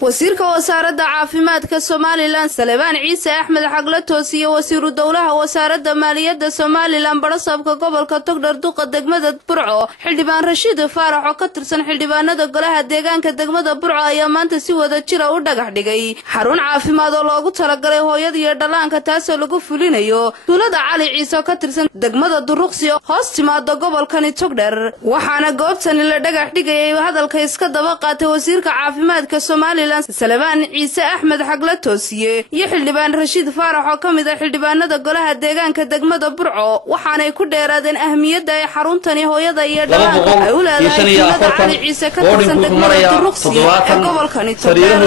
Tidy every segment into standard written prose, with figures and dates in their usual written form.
wasiirka wasaaradda caafimaadka Somaliland Salebaan Ciise Axmed Xagla Toosiye wasiiru dawlaha wasaaradda maaliyadda Somaliland barasabka gobolka Togdheer duqa degmada Burco xildhibaan Rashiid Faarax oo ka tirsan xildhibaanada golaha deegaanka degmada Burco ayaa maanta si wada jir ah u dhagax dhigay xarun caafimaad oo loogu talagalay hooyada iyo dhalaanka taasoo lagu fulinayo tuulada Cali Ciise oo ka tirsan degmada Duruqsi hoos timaado gobolkani Togdheer waxaana goobtan la dhagax dhigay hadalka iska daba qaatay wasiirka caafimaadka Somaliland Salebaan Ciise Axmed Xagla Toosiye iyo xildhibaan Rashiid Faarax oo kamid ah xildhibaanada golaha deegaanka degmada Burco waxaanay ku dheeraadeen ahmiyadda ay xaruntani hooyada iyo dhalaanka ay u leedahay tuulada Cali Ciise ka tirsan degmada Duruqsi ee gobolkani Togdheer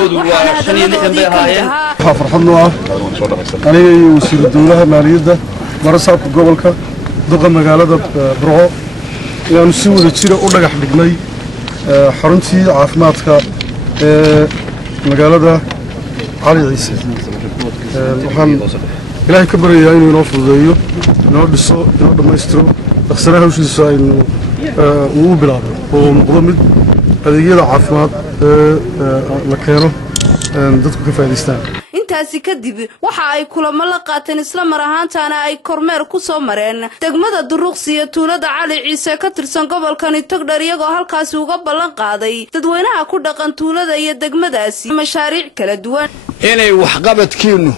aniga iyo wasiiru dawlaha maaliyadda barasabka gobolka duqa magaalada Burco ayaanu si wada jir u dhagax dhignay xaruntii caafimaadka ee magaalada Cali Ciise waxaan ilaahay ka baryayaa inuu inoo fududeeyo inoo dhiso inoo dhammaystiro dhaqsanaha hawshiisa aynu ugu bilaabo oo noqdo mid adeegyada caafimaad la keeno dadku ka faa'iideystaan intaasi kadib waxa ay kulamo la qaateen isla mar ahaantaana ay kormeer ku soo mareen degmada Duruqsi iyo tuulada Cali Ciise ka tirsan gobolkani Togdheer iyagoo halkaas uga ballan qaaday dadweynaha ku dhaqan tuulada iyo degmadaasi mashaariic kala duwan inay wax qabadkiinu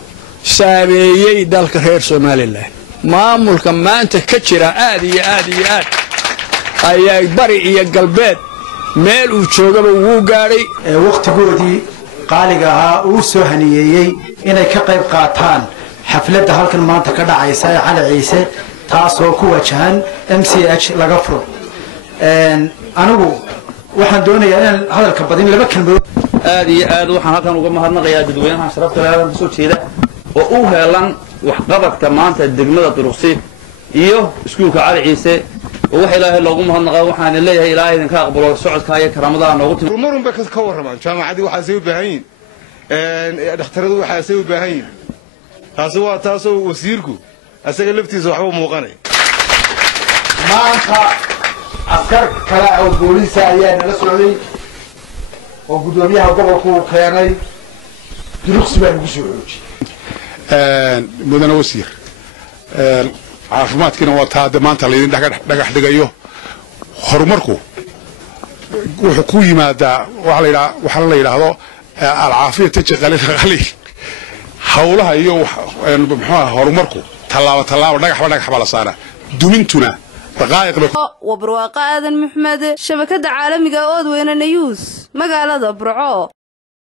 saameeyay dalka reer Somaliland maamulka maanta ka jira aad ayay bari iyo galbeed meel uu joogaba uu gaaray waqtigoodii qaaliga ahaa uu soo haniyeeyay inay ka qayb qaataan xafladda halkan maanta ka dhacaysa ee Cali Ciise taasoo ku wajahan MCH laga furo anigu waxaan doonayaa inaan hadalka badin laba kalmood aad waxaan halkan uga mahadnaqayaa dadweynaha sharafta leh ee soo jeeda oo u heelan wax qabadka maanta degmada Duruqsi iyo iskuulka Cali Ciise waxa ilaahay loogu mahadnaqaa waxaan leeyahay ilaahay idinka aqbalo socodka iyo karaamada noogu timid marun ba ka waramaan jaamacadii waxa ay u baahan yihiin dhakhtaradu waxa ay u baahan yihiin taasoo wasiirku asaga laftiisa waxba muuqanay maanta askar kala oo booliska ayaa nala socday oo gudoomiyaha gobolku keenay Duruqsi baa ugu soo xoojiyay mudana wasiir caafimaadkina waa taa maanta la idin dhagax dhigayo horumarku wuxuu ku yimaadaa waxa la yiraahdo alcaafiya tajqalil qalil hawlaha iyo muxuu horumarku tallaabo dhagax bala saara dumintuna daqaayiq وبرواقة آذن محمد شبكة عالمية أودوين نيوز مقالة برعو